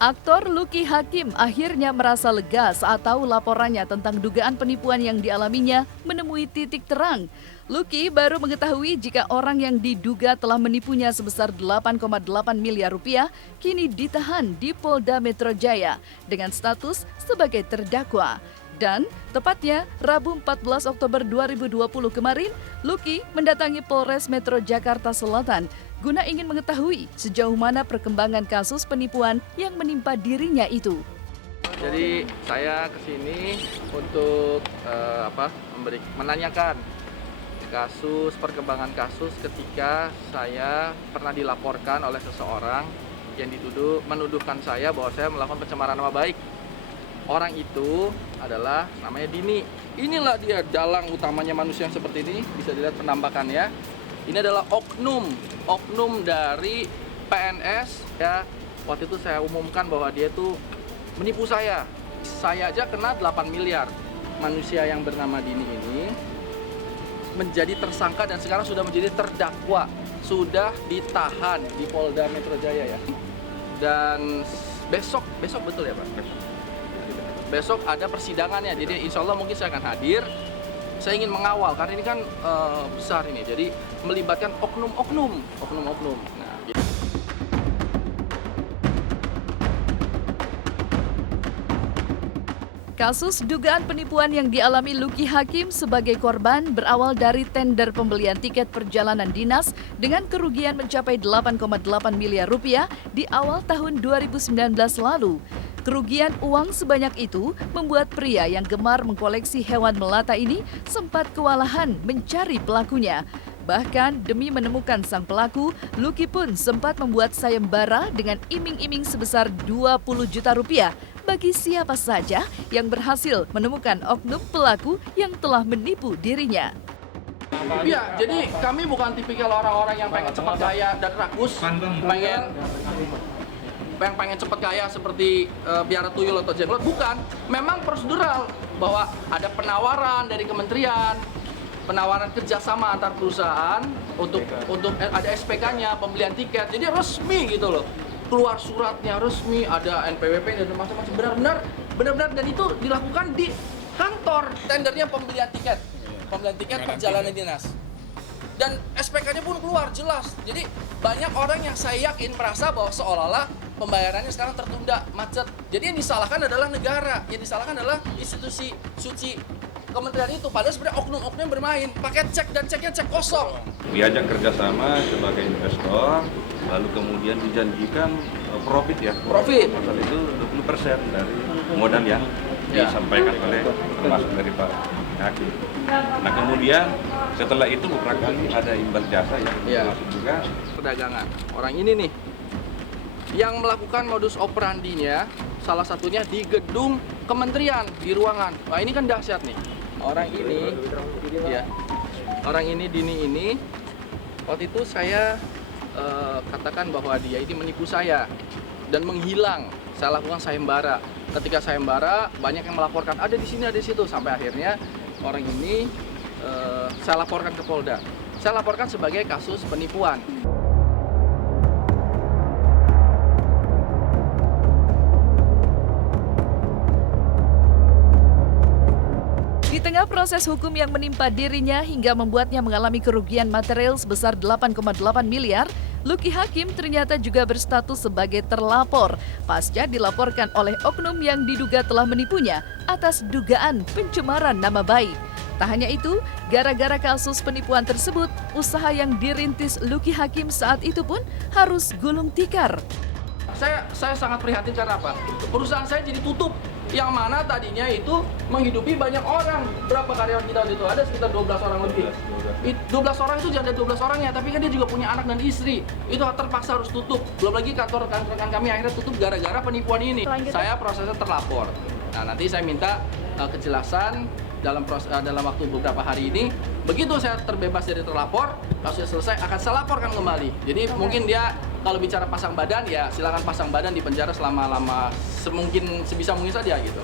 Aktor Lucky Hakim akhirnya merasa lega saat tahu laporannya tentang dugaan penipuan yang dialaminya menemui titik terang. Lucky baru mengetahui jika orang yang diduga telah menipunya sebesar 8,8 miliar rupiah kini ditahan di Polda Metro Jaya dengan status sebagai terdakwa. Dan tepatnya Rabu 14 Oktober 2020 kemarin, Lucky mendatangi Polres Metro Jakarta Selatan guna ingin mengetahui sejauh mana perkembangan kasus penipuan yang menimpa dirinya itu. Jadi saya kesini untuk menanyakan perkembangan kasus ketika saya pernah dilaporkan oleh seseorang yang menuduhkan saya bahwa saya melakukan pencemaran nama baik. Orang itu adalah namanya Dini. Inilah dia dalang utamanya manusia yang seperti ini, bisa dilihat penampakannya. Ini adalah oknum dari PNS ya. Waktu itu saya umumkan bahwa dia itu menipu saya. Saya aja kena 8 miliar. Manusia yang bernama Dini ini menjadi tersangka dan sekarang sudah menjadi terdakwa. Sudah ditahan di Polda Metro Jaya ya. Dan besok betul ya Pak? Besok ada persidangannya, jadi insya Allah mungkin saya akan hadir. Saya ingin mengawal, karena ini kan besar ini, jadi melibatkan oknum-oknum. Nah, Kasus dugaan penipuan yang dialami Lucky Hakim sebagai korban berawal dari tender pembelian tiket perjalanan dinas dengan kerugian mencapai 8,8 miliar rupiah di awal tahun 2019 lalu. Kerugian uang sebanyak itu membuat pria yang gemar mengkoleksi hewan melata ini sempat kewalahan mencari pelakunya. Bahkan demi menemukan sang pelaku, Lucky pun sempat membuat sayembara dengan iming-iming sebesar 20 juta rupiah bagi siapa saja yang berhasil menemukan oknum pelaku yang telah menipu dirinya. iya, jadi kami bukan tipikal orang-orang yang pengen cepat kaya dan rakus, pengen cepat kaya seperti biara tuyul atau jenglot, bukan. Memang prosedural bahwa ada penawaran dari kementerian, penawaran kerjasama antar perusahaan untuk ada SPK-nya, pembelian tiket, jadi resmi gitu loh. Keluar suratnya resmi, ada NPWP dan macam-macam, benar-benar, dan itu dilakukan di kantor tendernya pembelian tiket perjalanan dinas. Dan SPK-nya pun keluar jelas. Jadi banyak orang yang saya yakin merasa bahwa seolah-olah pembayarannya sekarang tertunda, macet. Jadi yang disalahkan adalah negara, yang disalahkan adalah institusi suci kementerian itu. Padahal sebenarnya oknum-oknum bermain, pakai cek dan ceknya cek kosong. Diajak kerjasama sebagai investor, lalu kemudian dijanjikan profit ya. Profit. Pasal itu 20% dari modal yang disampaikan oleh termasuk dari Pak Hakim. Nah kemudian setelah itu beberapa kali ada imbal jasa yang termasuk juga perdagangan. Orang ini nih yang melakukan modus operandinya salah satunya di gedung kementerian, di ruangan. Wah ini kan dahsyat nih. Orang ini Dini ini waktu itu saya katakan bahwa dia ini menipu saya dan menghilang. Saya lakukan sayembara. Ketika sayembara banyak yang melaporkan ada di sini, ada di situ, sampai akhirnya orang ini saya laporkan ke Polda. Saya laporkan sebagai kasus penipuan. Di tengah proses hukum yang menimpa dirinya hingga membuatnya mengalami kerugian material sebesar 8,8 miliar, Lucky Hakim ternyata juga berstatus sebagai terlapor pasca dilaporkan oleh oknum yang diduga telah menipunya atas dugaan pencemaran nama baik. Tak hanya itu, gara-gara kasus penipuan tersebut, usaha yang dirintis Lucky Hakim saat itu pun harus gulung tikar. Saya sangat prihatin karena apa? Perusahaan saya jadi tutup. Yang mana tadinya itu menghidupi banyak orang. Berapa karyawan kita waktu itu? Ada sekitar 12 orang lebih. 12 orang itu jangan ada 12 orangnya, tapi kan dia juga punya anak dan istri. Itu terpaksa harus tutup. Belum lagi kantor rekan kami akhirnya tutup gara-gara penipuan ini. Saya prosesnya terlapor. Nah, nanti saya minta kejelasan dalam waktu beberapa hari ini. Begitu saya terbebas dari terlapor, kasusnya selesai, akan saya laporkan kembali. Jadi mungkin dia kalau bicara pasang badan, ya silakan pasang badan di penjara selama sebisa mungkin saja gitu.